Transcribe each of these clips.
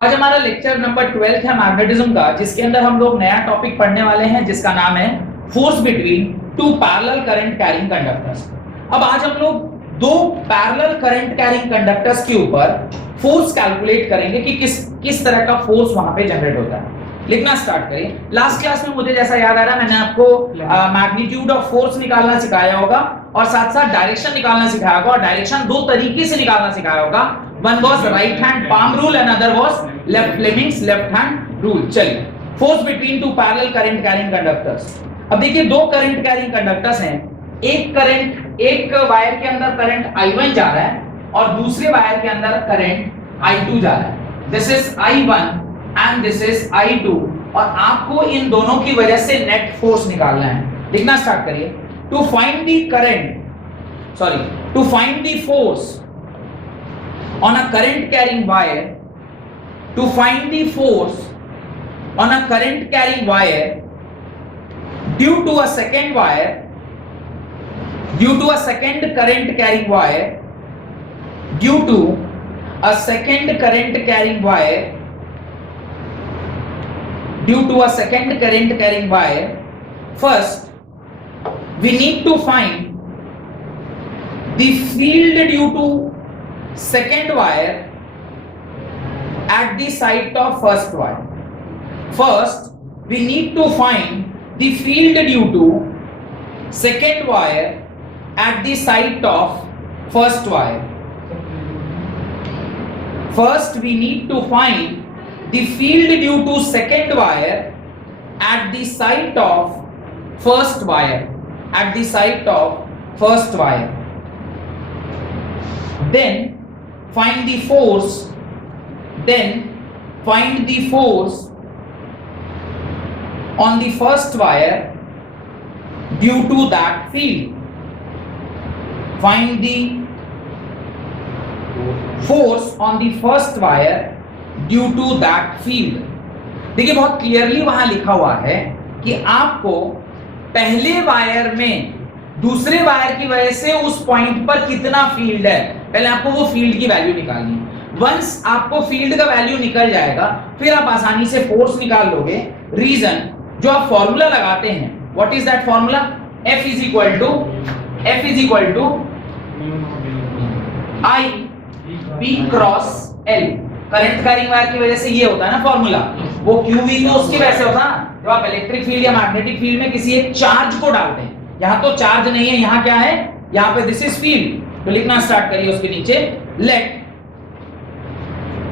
आज हमारा lecture number 12 है मैग्नेटिज्म का, जिसके अंदर हम लोग नया टॉपिक पढ़ने वाले हैं जिसका नाम है force between two parallel current carrying conductors. अब आज हम लोग दो पैरेलल करंट कैरिंग कंडक्टर्स के ऊपर फोर्स कैलकुलेट करेंगे कि किस तरह का फोर्स वहां पे जनरेट होता है। लिखना स्टार्ट करें। लास्ट क्लास में मुझे जैसा याद आ रहा है, मैंने आपको मैग्नीट्यूड ऑफ फोर्स निकालना सिखाया होगा और साथ साथ डायरेक्शन निकालना सिखाया होगा, और डायरेक्शन दो तरीके से निकालना सिखाया होगा। One was right hand palm rule and another was left Fleming's left hand rule। चलिए, force between two parallel current carrying conductors। अब देखिए, दो करंट कैरिंग कंडक्टर्स हैं। एक वायर के अंदर करंट I1 जा रहा है और दूसरे वायर के अंदर करंट I2 जा रहा है। This is I1 and this is I2, और आपको इन दोनों की वजह से नेट फोर्स निकालना है। लिखना स्टार्ट करिए। To find the force on a current carrying wire, to find the force on a current carrying wire due to a second current carrying wire, due to a second current carrying wire, due to a second current carrying wire, first we need to find the field due to second wire at the site of first wire. First we need to find the field due to second wire at the site of first wire. First we need to find the field due to second wire at the site of first wire, at the site of first wire. Then find the force on the first wire due to that field. Find the force on the first wire due to that field। देखिए, बहुत clearly वहां लिखा हुआ है कि आपको पहले wire में दूसरे वायर की वजह से उस पॉइंट पर कितना फील्ड है, पहले आपको वो फील्ड की वैल्यू निकालनी है। वंस आपको फील्ड का वैल्यू निकल जाएगा, फिर आप आसानी से फोर्स निकाल लोगे। रीजन जो आप फॉर्मूला लगाते हैं, what is that formula? F is equal to I B cross L। Current carrying wire की वजह से ये होता है ना फॉर्मूला। वो QV तो उसकी वजह से होता है जब आप इलेक्ट्रिक फील्ड या मैग्नेटिक फील्ड में किसी एक चार्ज को डालते हैं। यहां तो चार्ज नहीं है, यहां क्या है? यहां पे दिस इज फील्ड। तो लिखना स्टार्ट करिए उसके नीचे, late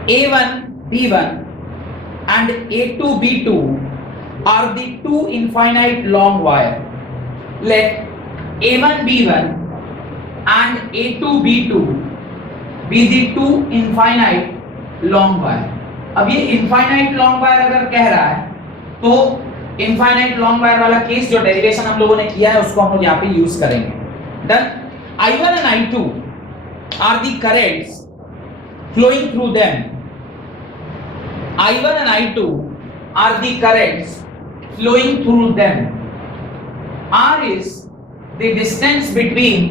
A1 B1 and A2 B2 are the two infinite long wire. Let A1 B1 and A2 B2 be the two infinite long wire। अब ये infinite long wire अगर कह रहा है तो इनफाइनाइट लॉन्ग वायर वाला केस जो derivation हम लोगों ने किया है उसको हम लोग यहाँ पे यूज करेंगे। Done. I1 and I2 are the currents flowing through them। I1 and I2 are the currents flowing through them। R is the distance between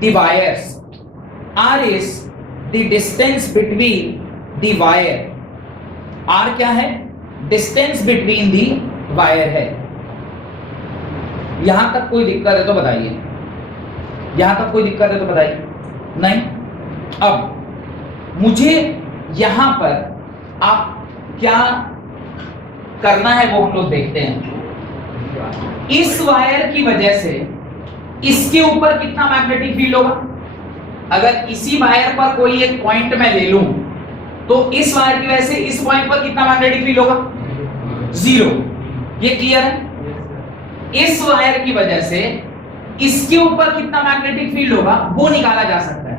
the wires। R is the distance between the wire। R क्या है? Distance between the wire है। यहां तक कोई दिक्कत है तो बताइए, यहां तक कोई दिक्कत है तो बताइए। नहीं। अब मुझे यहां पर आप क्या करना है वो हम लोग देखते हैं। इस वायर की वजह से इसके ऊपर कितना मैग्नेटिक फील्ड होगा? अगर इसी वायर पर कोई एक पॉइंट मैं ले लूं तो इस वायर की वजह से इस पॉइंट पर कितना मैग्नेटिक फील्ड होगा? 0। ये क्लियर है? इस वायर की वजह से इसके ऊपर कितना मैग्नेटिक फील्ड होगा वो निकाला जा सकता है।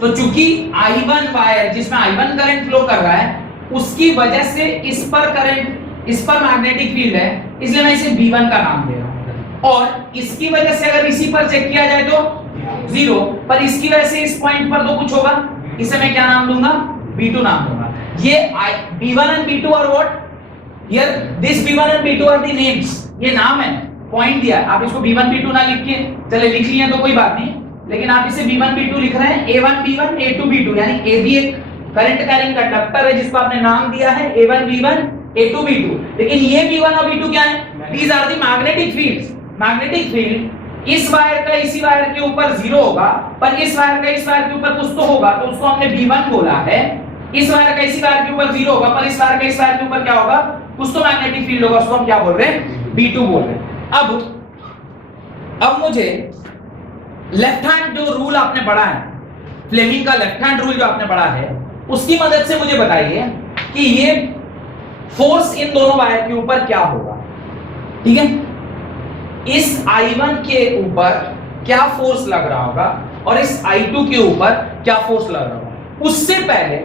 तो चूंकि I1 वायर जिसमें I1 करंट फ्लो कर रहा है उसकी वजह से इस पर मैग्नेटिक फील्ड है, इसलिए मैं इसे B1 का नाम दे रहा हूं। और इसकी वजह से अगर इसी पर चेक किया जाए तो 0, पर इसकी वजह से इस पॉइंट पर तो कुछ होगा, इसे मैं क्या नाम दूंगा? B2 नाम दूंगा। ये B1 and B2 और what? Here this B1 and B2 are the names। ये नाम है, पॉइंट दिया। आप इसको B1 B2 ना लिख के चले लिख लिए तो कोई बात नहीं, लेकिन आप इसे B1 B2 लिख रहे हैं। A1 B1 A2 B2 यानी AB एक करंट कैरिंग कंडक्टर है जिसको आपने नाम दिया है A1 B1 A2 B2, लेकिन ये B1 और B2 क्या है? These are the magnetic fields. Magnetic field इस वायर का इसी वायर के ऊपर जीरो होगा, पर इस वायर का इस वायर के ऊपर कुछ तो होगा, तो उसको हमने B1 बोला है। इस वायर का इसी वायर के ऊपर जीरो होगा, पर इस वायर का इस वायर के ऊपर क्या होगा? कुछ तो मैग्नेटिक फील्ड होगा, उसको हम क्या बोल रहे हैं? B2 बोल रहे हैं। अब मुझे लेफ्ट हैंड जो रूल आपने पढ़ा है, फ्लेमिंग का लेफ्ट हैंड रूल जो आपने पढ़ा है, उसकी मदद से मुझे बताइए कि ये फोर्स इन दोनों वायर के ऊपर क्या होगा। ठीक है, इस I1 के ऊपर क्या फोर्स लग रहा होगा और इस I2 के ऊपर क्या फोर्स लग रहा होगा। उससे पहले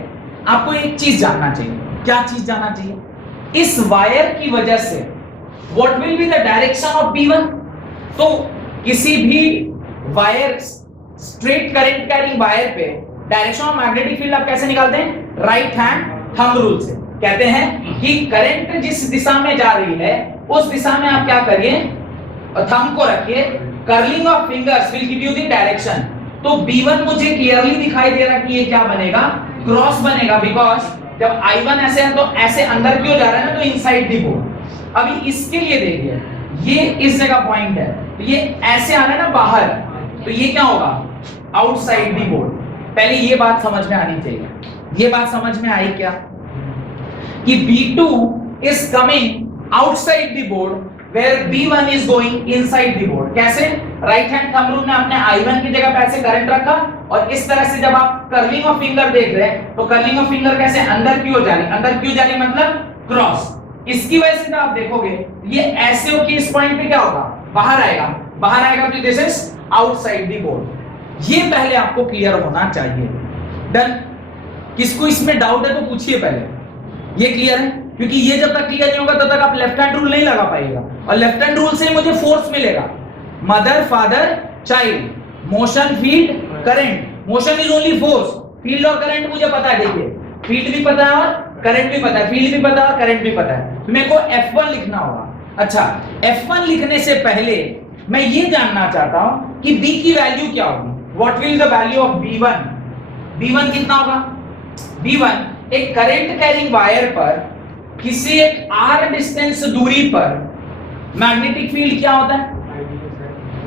आपको एक चीज जानना चाहिए। क्या चीज जानना चाहिए? इस वायर की वजह से what will be the direction of B1। तो किसी भी wire, straight current carrying wire पे डायरेक्शन ऑफ मैग्नेटिक फील्ड आप कैसे निकालते हैं? राइट हैंड थंब रूल से। कहते हैं कि करंट जिस दिशा में जा रही है उस दिशा में आप क्या करिए? थंब को रखिए, curling of fingers will give you the direction. तो B1 मुझे क्लियरली दिखाई दे रहा कि ये क्या बनेगा? क्रॉस बनेगा, बिकॉज जब I1 ऐसे है तो ऐसे अंदर क्यों जा रहा है ना, तो इनसाइड द बोर्ड। अभी इसके लिए देखिए, ये इस जगह पॉइंट है, तो ये ऐसे आ रहा है ना बाहर, तो ये क्या होगा? Outside the board. पहले ये बात समझ में आनी चाहिए। ये बात समझ में आई क्या कि B2 is coming outside the board where B1 is going inside the board। कैसे? राइट हैंड थंब रूल में आपने I1 की जगह पे ऐसे करंट रखा, और इस तरह से जब आप कर्लिंग ऑफ फिंगर देख रहे हैं तो कर्लिंग ऑफ फिंगर कैसे अंदर क्यों जा रही? अंदर क्यों जा रही मतलब क्रॉस। इसकी वजह से जब आप देखोगे ये ऐसे होके इस पॉइंट पे क्या होगा? बाहर आएगा। बाहर आएगा तो this is outside the board. ये पहले आपको क्लियर होना चाहिए। डन? किसको इसमें डाउट है तो पूछिए पहले। ये क्लियर है? क्योंकि ये जब तक क्लियर नहीं होगा तब तक आप लेफ्ट हैंड रूल नहीं लगा पाएगा, और लेफ्ट हैंड रूल से मुझे फोर्स मिलेगा। Mother father child, motion field current. Motion is only force, field और करंट मुझे पता है। देखिए, फील्ड भी पता है और करंट भी पता है, फील्ड भी पता है और करंट भी पता है। तो मेरे को F1 लिखना होगा। अच्छा, F1 लिखने से पहले मैं ये जानना चाहता हूं कि B की वैल्यू क्या होगी। What will the value of B1? B1 कितना होगा? B1 एक करंट कैरिंग वायर पर किसी एक r डिस्टेंस दूरी पर मैग्नेटिक फील्ड क्या होता है?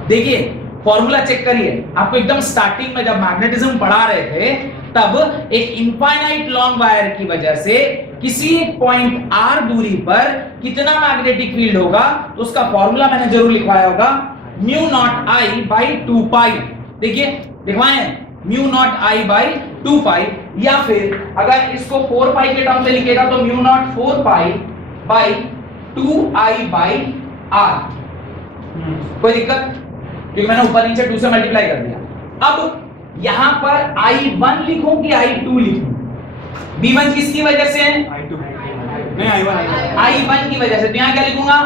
देखिए, फॉर्मूला चेक करिए। आपको एकदम स्टार्टिंग में जब मैग्नेटिज्म पढ़ा रहे थे तब एक इनफाइनाइट लॉन्ग वायर की वजह से किसी एक पॉइंट r दूरी पर कितना मैग्नेटिक फील्ड होगा, तो उसका फॉर्मूला मैंने जरूर लिखवाया होगा, म्यू नॉट I बाई 2 पाई। देखिए लिखवाए, म्यू नॉट I बाई 2 पाई, या फिर अगर इसको 4 पाई के टर्म से लिखेगा तो mu naught 4 pi by 2I by r। कोई दिक्कत? क्योंकि मैंने ऊपर नीचे 2 से मल्टीप्लाई कर दिया। अब यहां पर I1 लिखूं कि I2 लिखूं? B1 किसकी वजह से है? I2 नहीं, I1 की वजह से। तो यहां क्या लिखूंगा?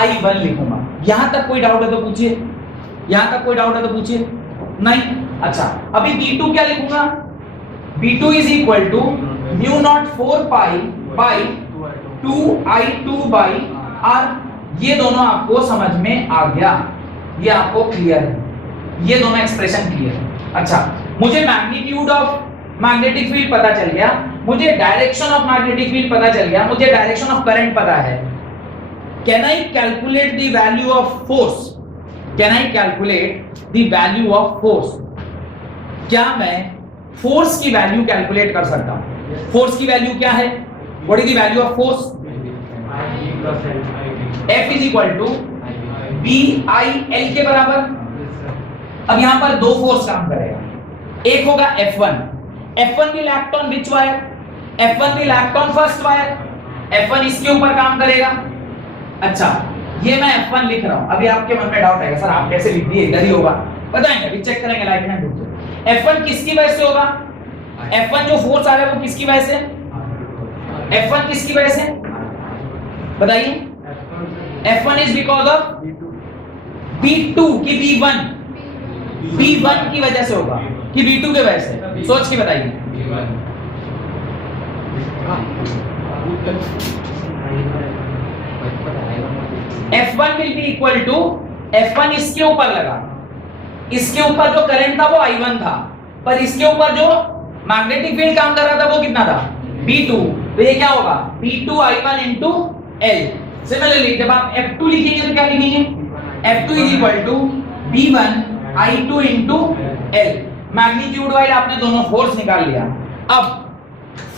I1 लिखूंगा। यहां तक कोई डाउट है तो पूछिए। यहां तक कोई डाउट है तो पूछिए। नहीं? अच्छा, अभी B2 क्या लिखूंगा? B2 is equal to mu naught 4 pi by 2I2 by r। ये दोनों आपको समझ में आ गया? ये आपको क्लियर है? ये दोनों एक्सप्रेशन क्लियर है? अच्छा, मुझे मैग्नीट्यूड ऑफ मैग्नेटिक फील्ड पता चल गया, मुझे डायरेक्शन ऑफ मैग्नेटिक फील्ड पता चल गया, मुझे डायरेक्शन ऑफ करंट पता है। Can I calculate the value of force? Can I calculate the value of force? क्या मैं फोर्स की वैल्यू कैलकुलेट कर सकता हूं? फोर्स की वैल्यू क्या है? What is the value of force? F is equal to BI L के बराबर। अब यहां पर दो फोर्स काम करेगा, एक होगा F1। F1 will act on which wire? F1 will act on first wire। F1 इसके ऊपर काम करेगा। अच्छा, ये मैं F1 लिख रहा हूं। अभी आपके मन में डाउट आएगा, सर आप कैसे लिख दिए? इधर ही होगा। बताएंगे, अभी चेक करेंगे लाइट हैंड रूल से। F1 किसकी वजह से होगा? F1 जो फोर्स आ रहा है वो किसकी वजह से? F1 किसकी वजह से बताइए? F1 is because of B2 की B1 की वजह से होगा कि B2 के वजह से? सोच के बताइए। F1 will be equal to, F1 इसके ऊपर लगा, इसके ऊपर जो करंट था वो I1 था, पर इसके ऊपर जो मैग्नेटिक फील्ड काम कर रहा था वो कितना था P2, तो ये क्या होगा P2 I1 into L। Similarly जब आप F2 लिखेंगे तो क्या लिखेंगे F2 is equal to B1 I2 into L। Magnitude wise आपने दोनों फोर्स निकाल लिया। अब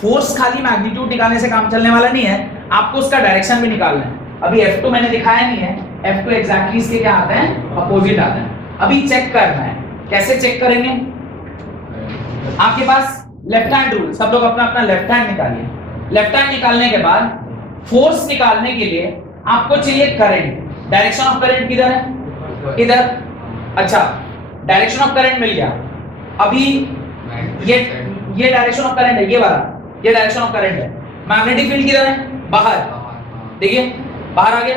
फोर्स खाली मैग्नीट्यूड निकालने से काम चलने वाला नहीं है, आपको उसका डायरेक्शन भी निकालना है। अभी F2 मैंने दिखाया नहीं है, F2 एग्जैक्टली इसके क्या आते हैं अपोजिट आते हैं। अभी चेक करना है, कैसे चेक करेंगे, आपके पास लेफ्ट हैंड रूल, सब लोग अपना अपना लेफ्ट हैंड निकालिए। लेफ्ट हैंड निकालने के बाद फोर्स निकालने के लिए आपको चाहिए करंट। डायरेक्शन ऑफ करंट किधर है इधर, अच्छा डायरेक्शन ऑफ करंट मिल गया। अभी ये डायरेक्शन ऑफ करंट है, ये वाला ये डायरेक्शन ऑफ करंट है। मैग्नेटिक फील्ड किधर है बाहर, देखिए बाहर आ गया।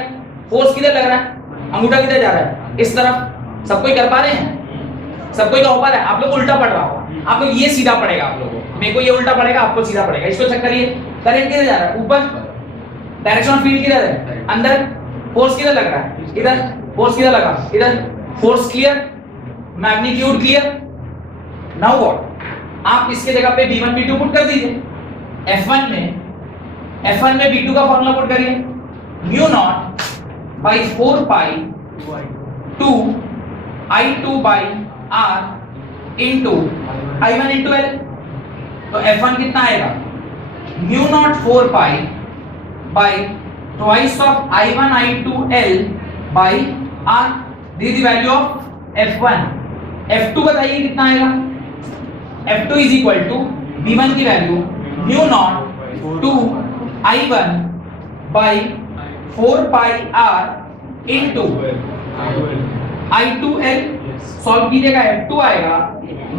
फोर्स किधर लग रहा है, अंगूठा किधर जा रहा है इस तरफ। सब कोई कर पा रहे हैं, सब कोई का हो पा रहा है। आप लोग उल्टा पढ़ रहा होगा, आप लोग ये सीधा पड़ेगा, आप लोगों को, मेरे को ये उल्टा पड़ेगा, आपको सीधा पड़ेगा। इसको चेक करिए, करंट किधर जा रहा है ऊपर, डायरेक्शन ऑफ फील्ड किधर है अंदर, फोर्स किधर लग रहा है इधर, फोर्स किधर लगा इधर। Force clear, magnitude clear. Now what, आप इसके जगह पे B1 B2 पुट कर दीजिए। F1 में B2 का फॉर्मूला पुट करिए, mu naught by 4 pi 2 I2 by R into I1 into L। तो F1 कितना आएगा, mu naught 4 pi by twice of I1 I2 L by R। This is value of F1। F2 बताइए कितना आएगा, F2 is equal to B1 की value mu naught 2 I1 by 4 pi R into I2 L। Solve कीजिएगा, F2 आएगा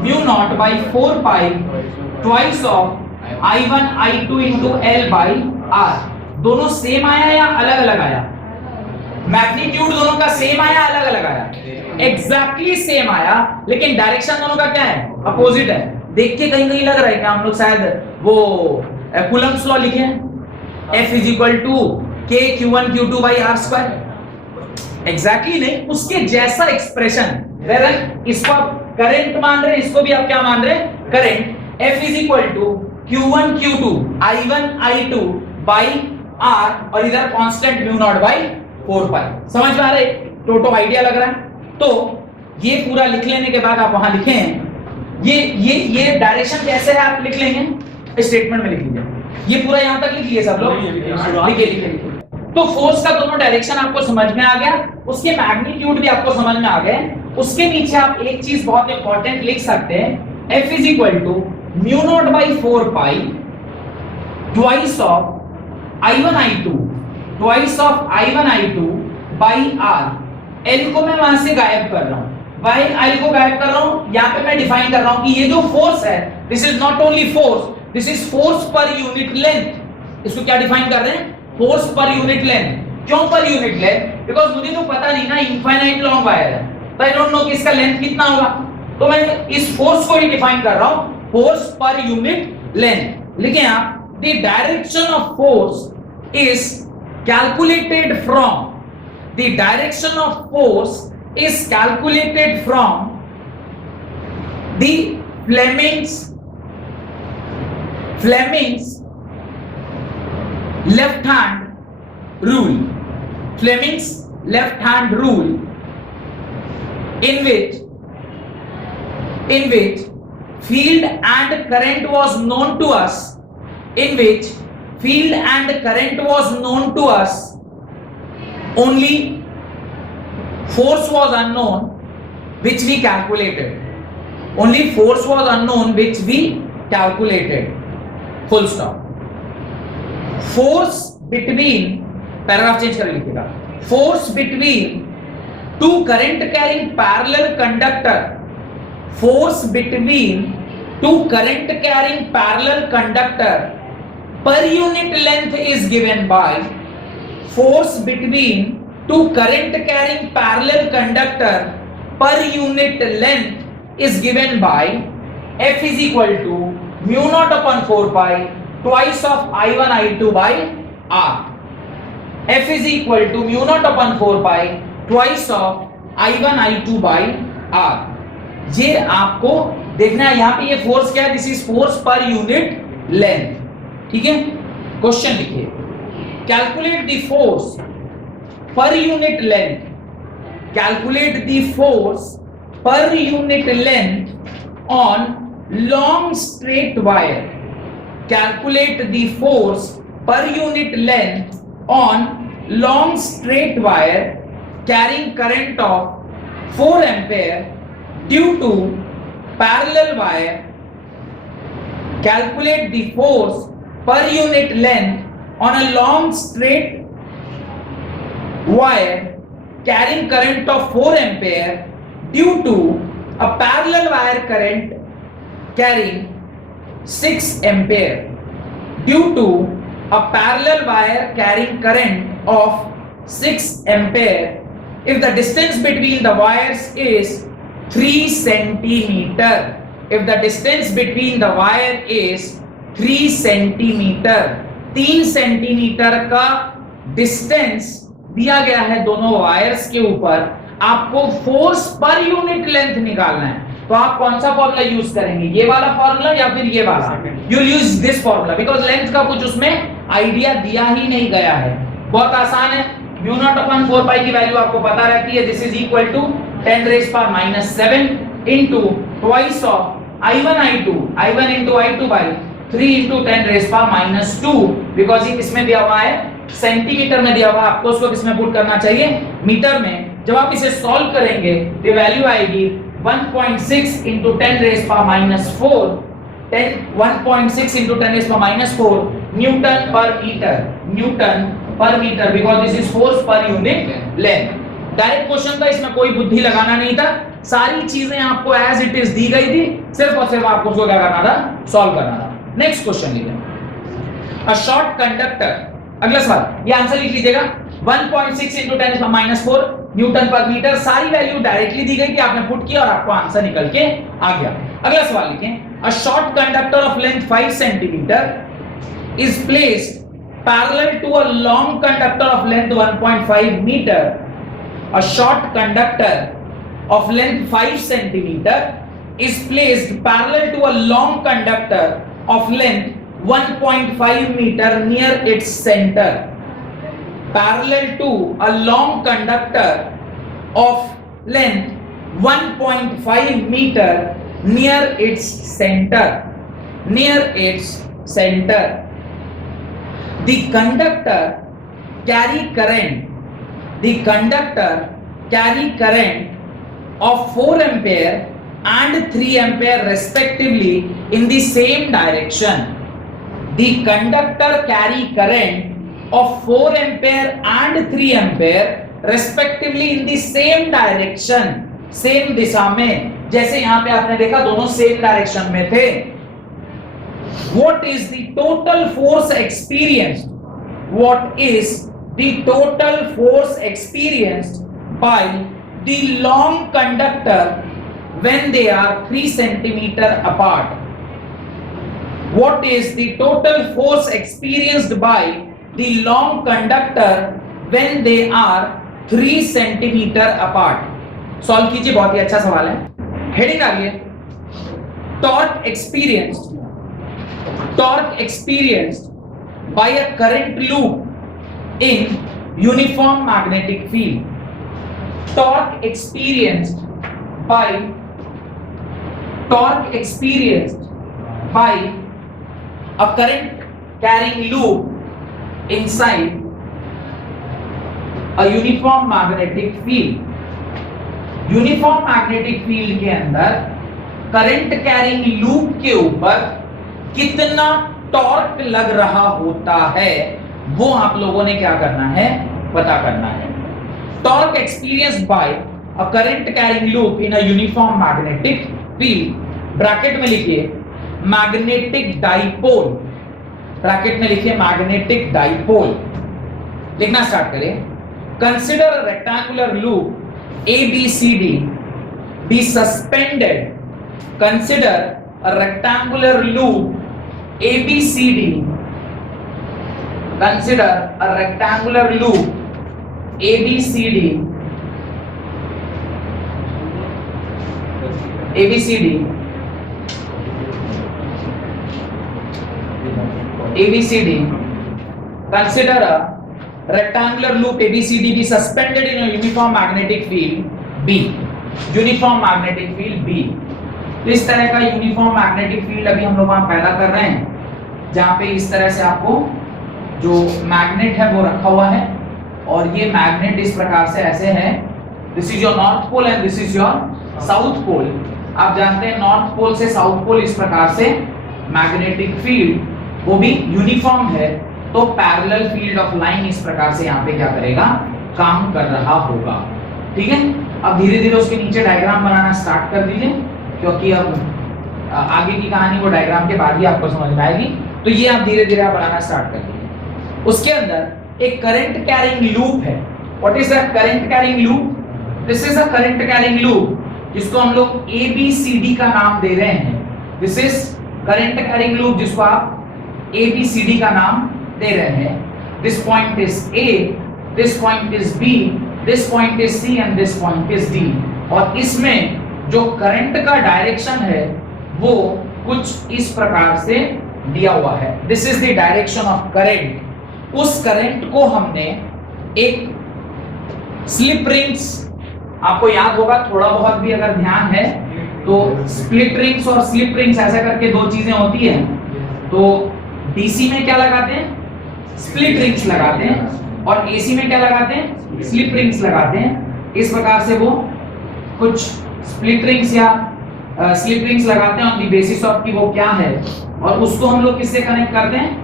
mu naught by 4 pi twice of I1 I2 into L by R। दोनों same आया या अलग अलग आया, मैग्नीट्यूड दोनों का सेम आया अलग अलग आया, एग्जैक्टली सेम आया, लेकिन डायरेक्शन दोनों का क्या है अपोजिट है। देख के कहीं कहीं लग रहा है कि हम लोग शायद वो कूलम्ब्स लॉ लिखे हैं, F is equal to K Q1 Q2 by R square. Exactly नहीं, उसके जैसा एक्सप्रेशन। इसको आप करंट मान रहे हैं, इसको भी आप क्या मान रहे हैं current. F is equal to Q1 Q2 I1 I2 by R और इधर constant mu naught by 4 pi. समझ में आ रहा है, टोटो आइडिया लग रहा है। तो ये पूरा लिख लेने के बाद आप वहां लिखें, ये डायरेक्शन कैसे है आप लिख लेंगे, स्टेटमेंट में लिख लीजिए। ये पूरा यहां तक लिख लिए सब लोग, लिखिए। तो फोर्स का दोनों डायरेक्शन आपको समझ में आ गया, उसके मैग्नीट्यूड भी आपको समझ में आ गए। उसके नीचे आप एक चीज बहुत इंपॉर्टेंट लिख सकते हैं, F is equal to mu naught by 4 pi twice of I1 I2 twice of I1 I2 by R। L को मैं वहां से गायब कर रहा हूं, बाई L को गायब कर रहा हूं, यहां पे मैं डिफाइन कर रहा हूं कि ये जो फोर्स है this is not only force, this is force पर यूनिट लेंथ। इसको क्या डिफाइन कर रहे हैं, फोर्स पर यूनिट लेंथ। क्यों पर यूनिट लेंथ, बिकॉज़ मुझे तो पता नहीं ना, इनफाइनाइट लॉन्ग वायर है, तो आई डोंट नो कि इसका लेंथ कितना होगा, तो मैं इस फोर्स को ही डिफाइन कर रहा हूं फोर्स पर यूनिट लेंथ। लिखें आप, the direction of force is calculated from the direction of force is calculated from the Fleming's left hand rule. Fleming's left hand rule in which field and current was known to us, in which field and current was known to us, only force was unknown which we calculated, only force was unknown which we calculated, full stop। force between, paragraph change कर लिखिएगा, force between two current carrying parallel conductor, force between two current carrying parallel conductor per unit length is given by, force between two current carrying parallel conductor per unit length is given by F is equal to mu naught upon 4 pi twice of I1 I2 by R। F is equal to mu naught upon 4 pi twice of I1 I2 by R। ये आपको देखना है यहाँ पे ये force क्या है, this is force पर यूनिट लेंथ, ठीक है। क्वेश्चन लिखिए, कैलकुलेट द फोर्स पर unit length, calculate the force पर unit length on long straight wire, calculate the force per unit length on long straight wire carrying current of 4 ampere due to parallel wire, calculate the force per unit length on a long straight wire carrying current of 4 ampere due to a parallel wire current carrying 6 ampere, due to a parallel wire carrying current of 6 ampere if the distance between the wires is 3 centimeter, if the distance between the wire is 3 centimeter, 3 centimetre का distance दिया गया है दोनों wires के ऊपर, आपको force पर unit length निकालना है, तो आप कौन सा फॉर्मूला यूज करेंगे, ये वाला फॉर्मूला या फिर ये वाला? You use this formula, because length का कुछ उसमें आइडिया दिया ही नहीं गया है। बहुत आसान है, म्यू नॉट अपॉन 4 पाई की वैल्यू आपको पता रहती है, this is equal to 10 raise power -7 into twice of i1 into i2 by 3 into 10 raise power -2, because ये किसमें दिया हुआ है, सेंटीमीटर में दिया हुआ है, आपको उसको किसमें पुट करना चाहिए, मीटर में। जब आप इसे सॉल्व करेंगे तो वैल्यू आएगी 1.6 into 10 raised power -4, 1.6 into 10 raised power -4 newton पर metre, because this is force पर यूनिट लेंथ। डायरेक्ट क्वेश्चन था, इसमें कोई बुद्धि लगाना नहीं था, सारी चीजें आपको एज इट इज दी गई थी, सिर्फ और सिर्फ आपको उसको क्या करना था, सॉल्व करना था। नेक्स्ट क्वेश्चन लीजिए, अ शॉर्ट कंडक्टर, अगला सवाल, ये आंसर लिख लीजिएगा, 1.6 into 10 raised power -4 न्यूटन पर मीटर, सारी वैल्यू डायरेक्टली दी गई थी, आपने पुट किया और आपको आंसर निकल के आ गया। अगला सवाल लिखें, a short conductor of length 5 centimetre is placed parallel to a long conductor of length 1.5 metre, a short conductor of length 5 centimetre is placed parallel to a long conductor of length 1.5 metre near its centre, parallel to a long conductor of length 1.5 meter near its center, the conductor carry current of 4 ampere and 3 ampere respectively in the same direction, the conductor carry current of 4 ampere and 3 ampere respectively in the same direction, same दिशा में, जैसे यहां पे आपने देखा दोनों same direction में थे। What is the total force experienced? What is the total force experienced by the long conductor when they are 3 centimeter apart? What is the total force experienced by the long conductor when they are 3 centimeter apart? Solve कीजिए, बहुत ही अच्छा सवाल है। Heading आ गई है, torque experienced bye a current loop in uniform magnetic field, torque experienced bye a current carrying loop inside a uniform magnetic field, uniform magnetic field के अंदर current carrying loop के ऊपर कितना टॉर्क लग रहा होता है, वो आप लोगों ने क्या करना है, पता करना है। Torque experienced bye a current carrying loop in a uniform magnetic field, bracket में लिखिए मैग्नेटिक डाइपोल, ब्रैकेट में लिखिए मैग्नेटिक डाइपोल, लिखना स्टार्ट करें। Consider a rectangular loop ABCD be suspended, consider a rectangular loop ABCD, consider a rectangular loop ABCD ABCD, consider a rectangular loop ABCD be suspended in a uniform magnetic field B, uniform magnetic field B। तो इस तरह का uniform magnetic field अभी हम लोग वहां पैदा कर रहे हैं, जहां पे इस तरह से आपको जो मैग्नेट है वो रखा हुआ है, और ये मैग्नेट इस प्रकार से ऐसे है, this is your north pole and this is your south pole. आप जानते हैं नॉर्थ पोल से साउथ पोल इस प्रकार से मैग्नेटिक फील्ड वो भी यूनिफॉर्म है, तो पैरेलल फील्ड ऑफ लाइन इस प्रकार से यहाँ पे क्या करेगा, काम कर रहा होगा। ठीक है, अब धीरे धीरे उसके नीचे डायग्राम बनाना स्टार्ट कर दीजिए, क्योंकि अब आगे की कहानी वो डायग्राम के बाद ही आपको समझ में आएगी। तो ये आप धीरे धीरे आप बनाना स्टार्ट कर दीजिए। उसके अंदर एक करंट कैरिंग लूप है। What is that current carrying loop? This is a current carrying loop, जिसको हम लोग ABCD का नाम दे रहे हैं। This is current carrying loop, जिसको आप ABCD का नाम दे रहे हैं। This point is A, this point is B, this point is C and this point is D। और इसमें जो करंट का डायरेक्शन है वो कुछ इस प्रकार से दिया हुआ है। This is the direction of current. उस करंट को हमने एक स्लिप रिंग्स, आपको याद होगा थोड़ा बहुत भी अगर ध्यान है तो स्प्लिट रिंग्स और स्लिप रिंग्स ऐसा करके दो चीजें होती हैं। तो डीसी में क्या लगाते हैं, स्प्लिट रिंग्स लगाते हैं, और एसी में क्या लगाते हैं, स्लिप रिंग्स लगाते हैं। इस प्रकार से वो कुछ स्प्लिट रिंग्स या स्लिप रिंग्स लगाते हैं ऑन द बेसिस ऑफ कि वो क्या है, और उसको हम लोग किससे कनेक्ट करते हैं,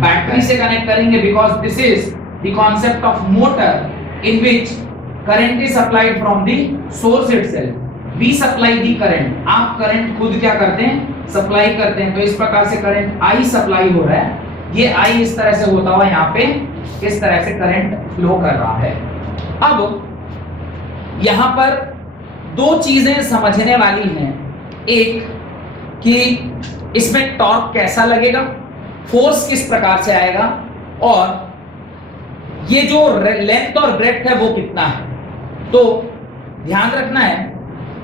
बैटरी से कनेक्ट करेंगे, because this is the concept of motor in which current is supplied from the source itself. We supply the current, आप करंट खुद क्या करते हैं, सप्लाई करते हैं। तो इस प्रकार से करंट आई सप्लाई हो रहा है, ये आई इस तरह से होता हुआ यहाँ पे इस तरह से करंट फ्लो कर रहा है। अब यहां पर दो चीजें समझने वाली हैं, एक कि इसमें टॉर्क कैसा लगेगा, फोर्स किस प्रकार से आएगा, और ये जो लेंथ और ब्रेड्थ है वो कितना है। तो ध्यान रखना है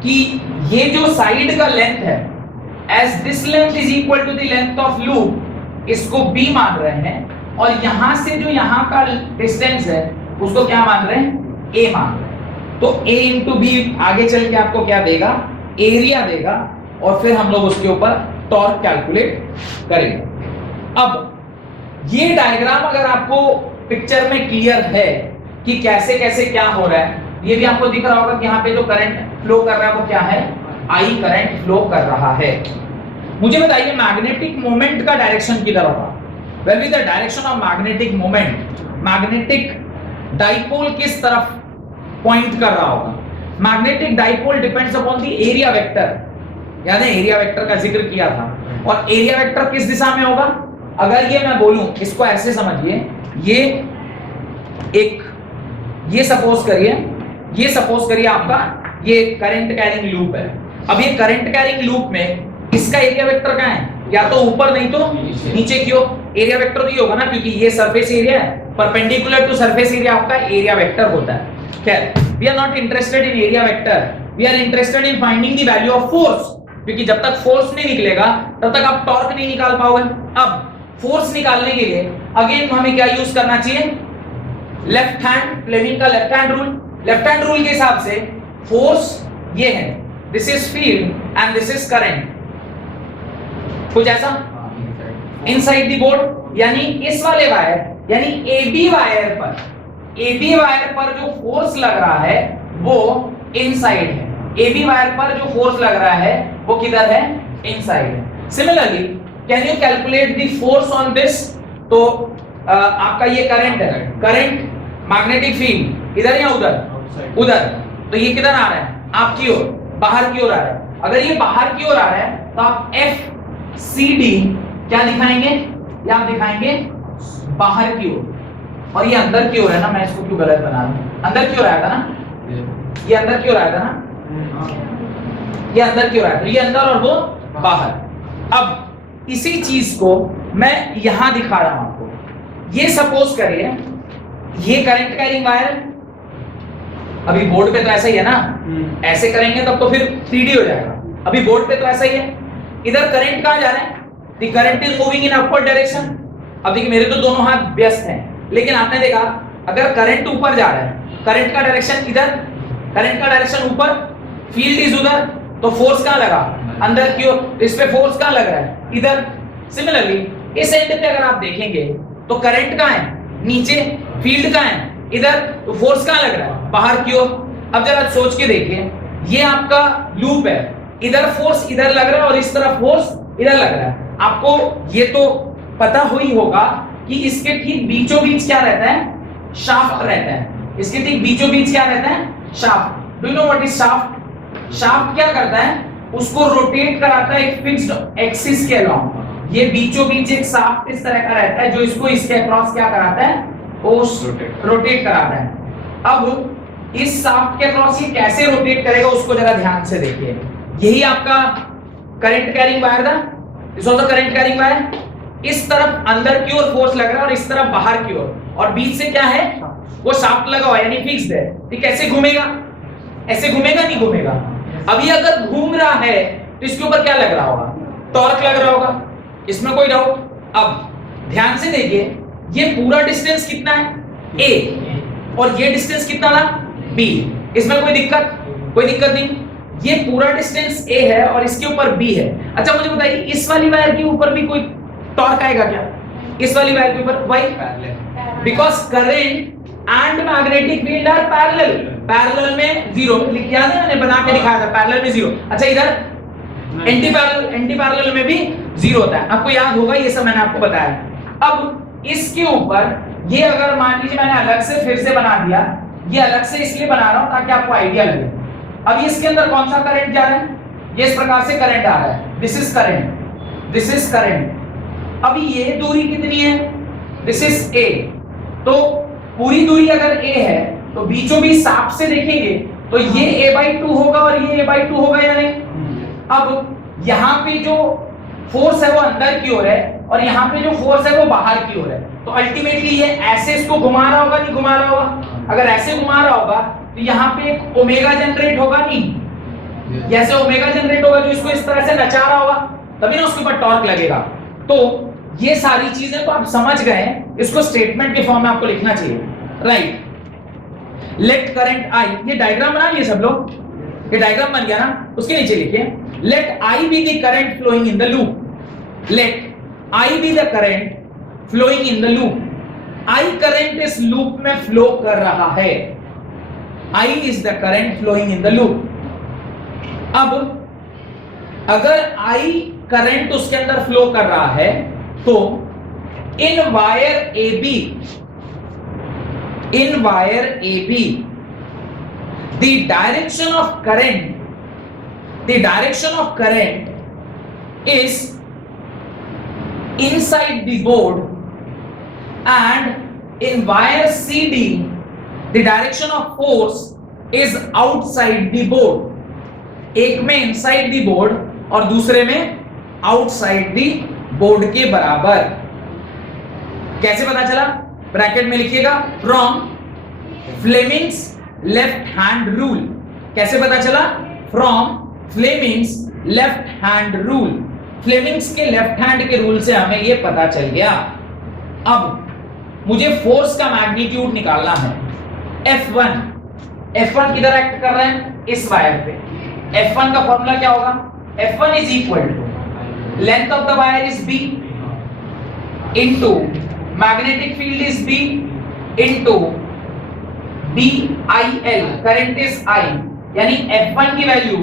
कि ये जो साइड का लेंथ है, as this length is equal to the length of loop, इसको B मान रहे हैं, और यहां से जो यहां का डिस्टेंस है उसको क्या मान रहे हैं, A मान रहे हैं। तो A इंटू B आगे चल के आपको क्या देगा, एरिया देगा, और फिर हम लोग उसके ऊपर टॉर्क कैलकुलेट करेंगे। अब ये डायग्राम अगर आपको पिक्चर में क्लियर है कि कैसे कैसे क्या हो रहा है, ये भी आपको दिख रहा होगा कि यहाँ पे जो करंट फ्लो कर रहा है वो क्या है, आई करंट फ्लो कर रहा है। मुझे बताइए मैग्नेटिक मोमेंट का डायरेक्शन किधर होगा, where is the direction of magnetic moment, magnetic dipole किस तरफ पॉइंट कर रहा होगा। Magnetic dipole depends upon the area vector, याद है एरिया वेक्टर का जिक्र किया था, और एरिया वेक्टर किस दिशा में होगा। अगर ये मैं बोलूं, इसको ऐसे समझिए, ये सपोज करिए आपका ये करंट कैरिंग लूप है। अब ये करंट कैरिंग लूप में इसका एरिया वेक्टर क्या है, या तो ऊपर नहीं तो नीचे की ओर। एरिया वेक्टर तो ये होगा ना, क्योंकि ये सरफेस एरिया है, परपेंडिकुलर टू सरफेस एरिया आपका एरिया वेक्टर होता है। खैर, we are not interested in area vector, we are interested in finding the value of force, क्योंकि जब तक फोर्स नहीं निकलेगा तब तक आप टॉर्क नहीं निकाल पाओगे। अब फोर्स निकालने के लिए अगेन हमें क्या यूज करना चाहिए, लेफ्ट हैंड, फ्लेमिंग का left hand rule. Left hand rule के हिसाब से फोर्स ये है, this is field and this is current, कुछ ऐसा इनसाइड द बोर्ड, यानी इस वाले वायर, यानी AB वायर पर जो फोर्स लग रहा है वो इनसाइड है। AB वायर पर जो फोर्स लग रहा है वो किधर है, इनसाइड है। Similarly can you calculate the force on this. तो आपका ये करंट है, करंट मैग्नेटिक फील्ड इधर या उधर, उधर, तो ये किधर आ रहा है, आपकी ओर, बाहर की ओर आ रहा है। अगर ये बाहर की ओर आ रहा है तो आप FCD क्या दिखाएंगे, ये आप दिखाएंगे बाहर की ओर, और ये अंदर की ओर है ना, मैं इसको क्यों गलत बना रहा हूं, अंदर की ओर आया था ना, ये अंदर की ओर आया था ना, ये अंदर की ओर आया था, ये अंदर और वो बाहर। अब इसी चीज को मैं यहां दिखा रहा हूं आपको। ये सपोज करिए ये करंट कैरिंग वायर, अभी बोर्ड पे तो ऐसा ही है ना, ऐसे करेंगे तब तो फिर 3D हो जाएगा, अभी बोर्ड पे तो ऐसा ही है। इधर करंट कहां जा रहा है, the current is moving in upward direction, अब देखिए मेरे तो दोनों हाथ व्यस्त हैं, लेकिन आपने देखा अगर करंट ऊपर जा रहा है, करंट का डायरेक्शन इधर, करंट का डायरेक्शन ऊपर, फील्ड इज उधर, तो फोर्स कहां लगा? अंदर की ओर। इस पे फोर्स कहां लग रहा है? इधर। सिमिलरली इस एंड पे अगर आप देखेंगे तो करंट कहां है? नीचे। फील्ड कहां है? इधर। तो फोर्स कहां लग रहा है? बाहर की ओर। अब जरा सोच के देखिए, ये आपका लूप है, इधर फोर्स इधर लग रहा है और इस तरफ फोर्स इधर लग रहा है। आपको ये तो पता ही होगा कि इसके ठीक बीचों बीच क्या रहता है? शाफ्ट रहता है। इसके ठीक बीचों बीच क्या रहता है? Shaft. Do you know what is shaft? Shaft क्या करता है? उसको रोटेट कराता है एक फिक्स्ड एक्सिस के अलोंग। ये बीचों बीच एक शाफ्ट इस तरह का रहता है जो इसको इसके अक्रॉस क्या कराता है? रोटेट कराता है। अब इस शाफ्ट के अक्रॉस ये कैसे रोटेट करेगा उसको जरा ध्यान से देखिए। यही आपका करंट कैरिंग वायर था, this was the current carrying wire. इस तरफ अंदर की ओर फोर्स लग रहा है और इस तरफ बाहर की ओर, और बीच से क्या है? वो शाफ्ट लगा हुआ है यानी फिक्स्ड है। ये कैसे घूमेगा? ऐसे घूमेगा? नहीं घूमेगा। अभी अगर घूम रहा है तो इसके ऊपर क्या लग रहा होगा? टॉर्क लग रहा होगा, इसमें कोई डाउट? अब ध्यान से देखिए, ये पूरा डिस्टेंस कितना है? a, और ये डिस्टेंस कितना था? b। इसमें कोई दिक्कत? कोई दिक्कत नहीं। ये पूरा डिस्टेंस a है और इसके ऊपर b है। अच्छा मुझे बताइए, इस वाली वायर के ऊपर भी कोई टॉर्क आएगा क्या? इस वाली वायर के ऊपर? Why? Because current and magnetic field are parallel. Parallel में जीरो लिखा है, मैंने बना के दिखाया था, पैरेलल में जीरो। अच्छा इधर एंटी पैरेलल में भी जीरो होता है, आपको याद होगा, ये सब मैंने आपको बताया। अब इसके ऊपर ये अगर मान लीजिए मैंने अलग से फिर से बना दिया, ये अलग से इसलिए बना रहा हूं ताकि आपको आइडिया लगे। अब इसके अंदर कौन सा करंट जा रहा है? ये इस प्रकार से करंट आ रहा है, this is current, this is current. अभी ये दूरी कितनी है? This is a। तो पूरी दूरी अगर a है तो बीचों बीच साफ से देखेंगे तो ये a/2 होगा और ये a/2 होगा या नहीं? अब यहाँ पे जो फोर्स है वो अंदर की ओर है और यहाँ पे जो फोर्स है वो बाहर की ओर है, तो अल्टीमेटली ये ऐसे इसको घुमा रहा होगा, नहीं घुमा रहा होगा? अगर ऐसे घुमा रहा होगा तो यहाँ पे एक ओमेगा जनरेट होगा, नहीं? जैसे ओमेगा जनरेट होगा जो इसको इस तरह से नचा रहा होगा, तभी ना उसके ऊपर टॉर्क लगेगा। तो ये सारी चीजें तो आप समझ गए, इसको स्टेटमेंट के फॉर्म में आपको लिखना चाहिए, राइट? लेट करंट आई, ये डायग्राम बना लिए सब लोग, ये डायग्राम बन गया ना? उसके नीचे लिखिए let I be the current flowing in the loop. Let I be the current flowing in the loop. I current इस लूप में फ्लो कर रहा है, I is the current flowing in the loop. अब अगर आई करंट उसके अंदर flow कर रहा है तो in wire A B the direction of current is inside the board, and in wire CD the direction of force is outside the board। एक में inside the board और दूसरे में outside the board के बराबर। कैसे पता चला? ब्रैकेट में लिखिएगा from Fleming's left hand rule. कैसे पता चला? From Fleming's left hand rule. Fleming's के लेफ्ट हैंड के रूल से हमें यह पता चल गया। अब मुझे फोर्स का मैग्नीट्यूड निकालना है। F1 किधर एक्ट कर रहा है? इस वायर पे। F1 का फॉर्मूला क्या होगा? F1 is equal to length of the wire is b into magnetic field is b into BIL, current is I, यानी F1 की वैल्यू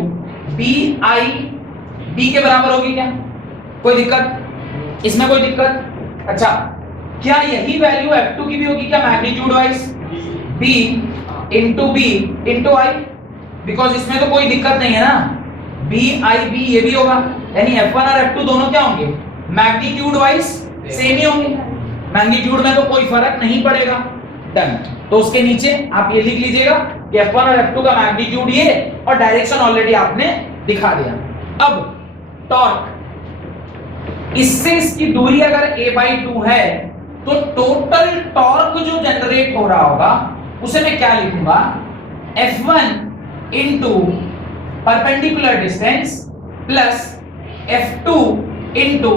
B के बराबर होगी क्या? कोई दिक्कत? इसमें कोई दिक्कत? अच्छा, क्या यही वैल्यू F2 की भी होगी क्या magnitude wise? B into I, because इसमें तो कोई दिक्कत नहीं है ना, BIB ये भी होगा, यानी F1 और F2 दोनों क्या होंगे? मैग्नीट्यूड वाइज सेम ही होंगे, मैग्नीट्यूड में तो कोई फर्क नहीं पड़ेगा। डन। तो उसके नीचे आप ये लिख लीजिएगा कि F1 और F2 का मैग्नीट्यूड ये और डायरेक्शन ऑलरेडी आपने दिखा दिया। अब टॉर्क, इससे इसकी दूरी अगर a/2 है तो टोटल टॉर्क जो जनरेट हो रहा होगा उसे मैं क्या लिखूंगा? F1 into perpendicular distance plus F2 into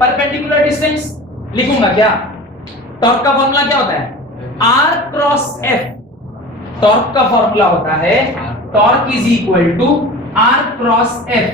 perpendicular distance लिखूंगा क्या? टॉर्क का फॉर्मूला क्या होता है? R cross F। टॉर्क का फॉर्मूला होता है torque is equal to R cross F।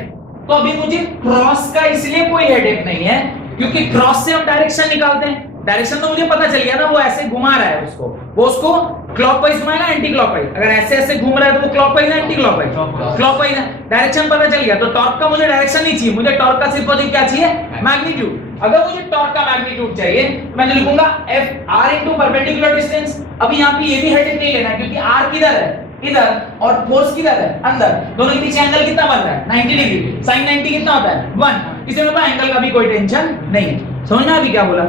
तो अभी मुझे क्रॉस का इसलिए कोई हेडेक नहीं है क्योंकि क्रॉस से हम डायरेक्शन निकालते हैं। डायरेक्शन तो मुझे पता चल गया ना, वो ऐसे घुमा रहा है उसको, वो उसको क्लॉकवाइज घुमाएगा एंटी क्लॉकवाइज। अगर ऐसे ऐसे घूम रहा है तो वो क्लॉकवाइज है एंटी क्लॉकवाइज? क्लॉकवाइज है। डायरेक्शन पता चल गया, तो टॉर्क का मुझे डायरेक्शन नहीं चाहिए, मुझे टॉर्क का सिर्फ मुझे क्या चाहिए? मैग्नीट्यूड। अगर मुझे टॉर्क का मैग्नीट्यूड चाहिए तो मैं लिखूंगा F R into perpendicular distance. अभी यहां पे ये भी हेडेक नहीं लेना क्योंकि R किधर है? इधर, और फोर्स किधर है? अंदर। दोनों के बीच एंगल कितना बन रहा है? 90 डिग्री। sin 90 कितना होता है? 1। इसमें मेरे पास एंगल का भी कोई टेंशन नहीं है। समझना अभी क्या बोला?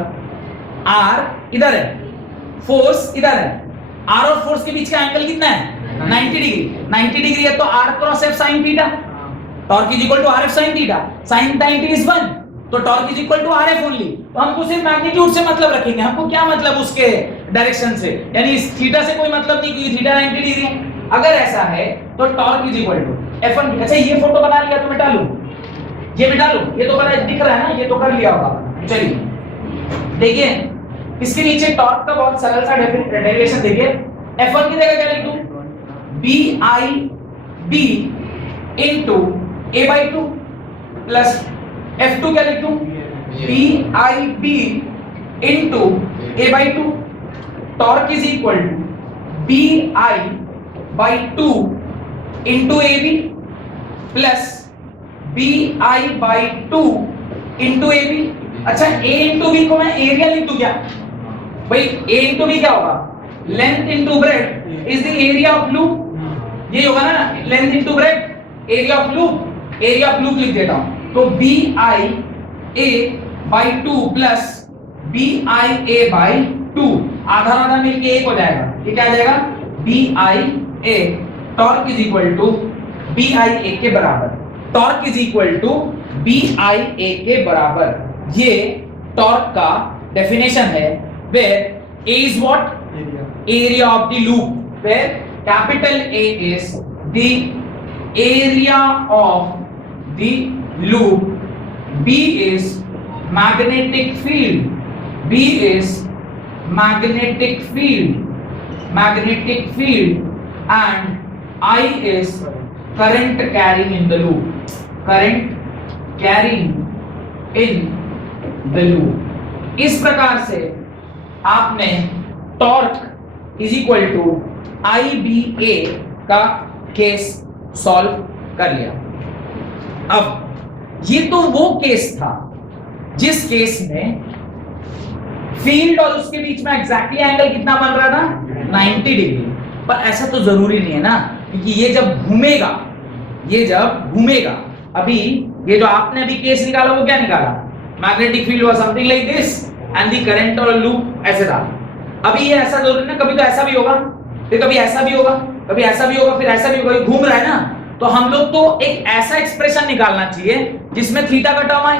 R इधर है, फोर्स इधर है, R और फोर्स के बीच का एंगल कितना है? 90 डिग्री। 90 डिग्री है तो R cross F sin theta. Torque is equal to RF sin theta. sin 90 is 1, तो torque is equal to RF only. तो हमको सिर्फ मैग्नीट्यूड से मतलब रखेंगे, हमको क्या मतलब उसके डायरेक्शन से, यानी इस थीटा से कोई मतलब नहीं कि थीटा 90 डिग्री है। अगर ऐसा है तो torque is equal to F1। अच्छा ये फोटो बना लिया तो मिटा लूं, ये मिटा लूं, ये तो बना दिख रहा है ना, ये तो कर लिया होगा। चलिए देखिए, इसके नीचे टॉर्क का बहुत सरल सा डेरिवेशन देखिए। F1 की जगह क्या लिख दूं? BIB into A/2 plus F2 क्या लिख दूं? BIB into A/2। टॉर्क is equal to BI/2 into AB plus BI/2 into AB। अच्छा A इनटू B को मैं एरिया लिख दूं क्या? भाई A इनटू B क्या होगा? Length into breadth is the area of loop. ये होगा ना, length into breadth area of loop. Area of loop लिख देता हूं, तो BIA/2 प्लस BIA/2 आधा आधा मिलके एक हो जाएगा। ये क्या आ जाएगा? BIA। Torque is equal to BIA के बराबर। Torque is equal to BIA के बराबर। ये टॉर्क का डेफिनेशन है, where A is what? Area of the loop, where capital A is the area of the loop, B is magnetic field, B is magnetic field, and I is current carrying in the loop, current carrying in the loop। इस प्रकार से आपने torque is equal to IBA का case solve कर लिया। अब ये तो वो केस था जिस केस में फील्ड और उसके बीच में एग्जैक्टली एंगल कितना बन रहा था? 90 डिग्री। पर ऐसा तो जरूरी नहीं है ना, क्योंकि ये जब घूमेगा, अभी ये जो आपने अभी केस निकाला वो क्या निकाला? Magnetic field was something like this and the current और लूप ऐसे था। अभी ये ऐसा जरूरी ना, कभी तो ऐसा भी होगा, फिर कभी ऐसा भी होगा, कभी ऐसा भी होगा, फिर ऐसा भी होगा। घूम रहा है ना, तो हम लोग को एक ऐसा एक्सप्रेशन निकालना चाहिए जिसमें थीटा का टर्म आए।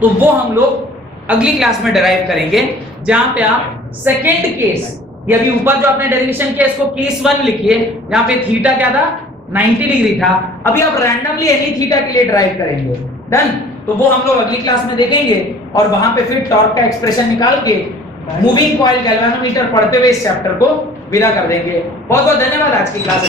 तो वो हम लोग अगली क्लास में डिराइव करेंगे, जहां पे आप सेकंड केस, ये अभी ऊपर जो आपने डेरिवेशन किया इसको केस 1 लिखिए, जहां पे थीटा क्या था? 90 डिग्री था। अभी आप रैंडमली एनी थीटा के लिए ड्राइव करेंगे। डन। तो वो हम लोग अगली क्लास में देखेंगे, और वहां पे फिर टॉर्क का एक्सप्रेशन निकाल के मूविंग कॉइल गैल्वेनोमीटर पढ़ते हुए इस चैप्टर को विदा कर देंगे। बहुत बहुत धन्यवाद आज की क्लास